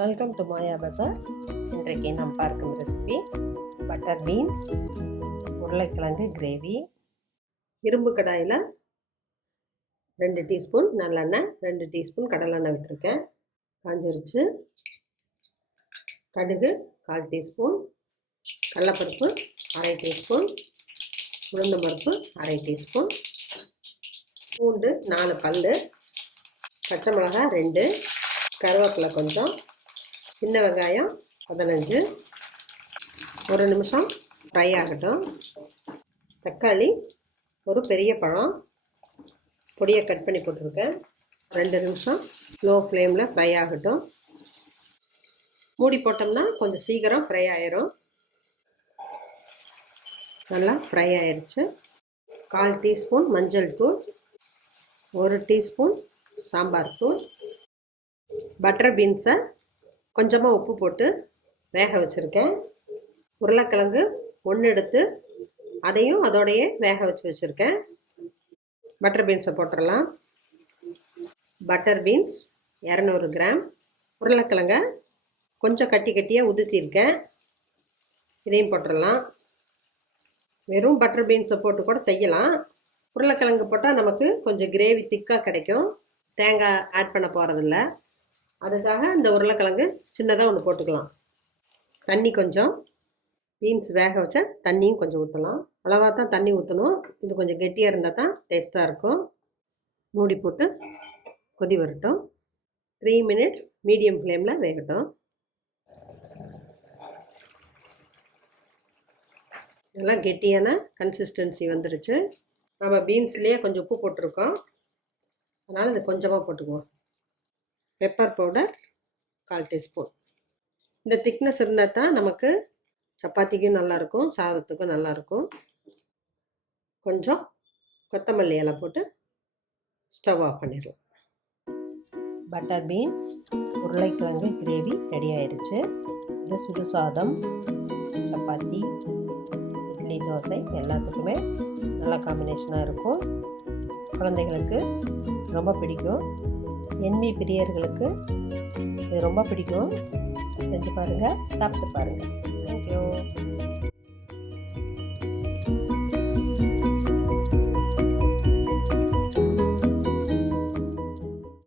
Welcome to மாயா பஜார். இன்றைக்கு நாம் பார்க்கும் ரெசிபி பட்டர் பீன்ஸ் உருளைக்கிழங்கு கிரேவி. இரும்பு கடாயில் 2 டீஸ்பூன் நல்லெண்ணெய், 2 டீஸ்பூன் கடலெண்ணெய் விட்டுருக்கேன். காஞ்சிருச்சு. கடுகு 1/4 டீஸ்பூன், கடலைப்பருப்பு 1/2 டீஸ்பூன், உளுந்தம்பருப்பு 1/2 டீஸ்பூன், பூண்டு 4 பல், பச்சை மிளகாய் 2, கருவேப்பிலை கொஞ்சம், சின்ன வெங்காயம் 15. 1 நிமிஷம் ஃப்ரை ஆகட்டும். தக்காளி ஒரு பெரிய பழம் பொடியை கட் பண்ணி போட்டிருக்கேன். 2 நிமிஷம் லோ ஃப்ளேமில் ஃப்ரை ஆகட்டும். மூடி போட்டோம்னா கொஞ்சம் சீக்கிரம் ஃப்ரை ஆயிரும். நல்லா ஃப்ரை ஆயிடுச்சு. 1/4 டீஸ்பூன் மஞ்சள் தூள், 1 டீஸ்பூன் சாம்பார் தூள், பட்டர் பீன்ஸை கொஞ்சமாக உப்பு போட்டு வேக வச்சுருக்கேன். உருளைக்கிழங்கு 1 எடுத்து அதையும் அதோடையே வேக வச்சுருக்கேன். பட்டர் பீன்ஸை போட்டுடலாம். பட்டர் பீன்ஸ் 200 கிராம், உருளைக்கிழங்க கொஞ்சம் கட்டியாக உதுத்தியிருக்கேன். இதையும் போட்டுடலாம். வெறும் பட்டர் பீன்ஸை போட்டு கூட செய்யலாம். உருளைக்கிழங்கு போட்டால் நமக்கு கொஞ்சம் கிரேவி திக்காக கிடைக்கும். தேங்காய் ஆட் பண்ண போகிறதில்ல. அதுக்காக இந்த உருளைக்கிழங்கு சின்னதாக ஒன்று போட்டுக்கலாம். தண்ணி கொஞ்சம், பீன்ஸ் வேக வச்ச தண்ணியும் கொஞ்சம் ஊற்றலாம். அளவாக தான் தண்ணி ஊற்றணும். இது கொஞ்சம் கெட்டியாக இருந்தால் தான் டேஸ்ட்டாக இருக்கும். மூடி போட்டு கொதி வரட்டும். 3 மினிட்ஸ் மீடியம் ஃப்ளேமில் வேகட்டும். நல்லா கெட்டியான கன்சிஸ்டன்சி வந்துருச்சு. நம்ம பீன்ஸ்லேயே கொஞ்சம் உப்பு போட்டிருக்கோம், அதனால் இது கொஞ்சமாக போட்டுக்குவோம். Pepper powder 1/4 teaspoon. இந்த திக்னஸ் இருந்தால் தான் நமக்கு சப்பாத்திக்கும் நல்லாயிருக்கும், சாதத்துக்கும் நல்லாயிருக்கும். கொஞ்சம் கொத்தமல்லி இலை போட்டு ஸ்டவ் ஆஃப் பண்ணிடலாம். பட்டர் பீன்ஸ் உருளைக்கிழங்கு கிரேவி ரெடி ஆயிடுச்சு. இது சுடு சாதம், சப்பாத்தி, இட்லி, தோசை எல்லாத்துக்குமே நல்ல காம்பினேஷனாக இருக்கும். குழந்தைகளுக்கு ரொம்ப பிடிக்கும். என்வி பிரியர்களுக்கு இது ரொம்ப பிடிக்கும். செஞ்சு பாருங்கள், சாப்பிட்டு பாருங்கள். தேங்க்யூ.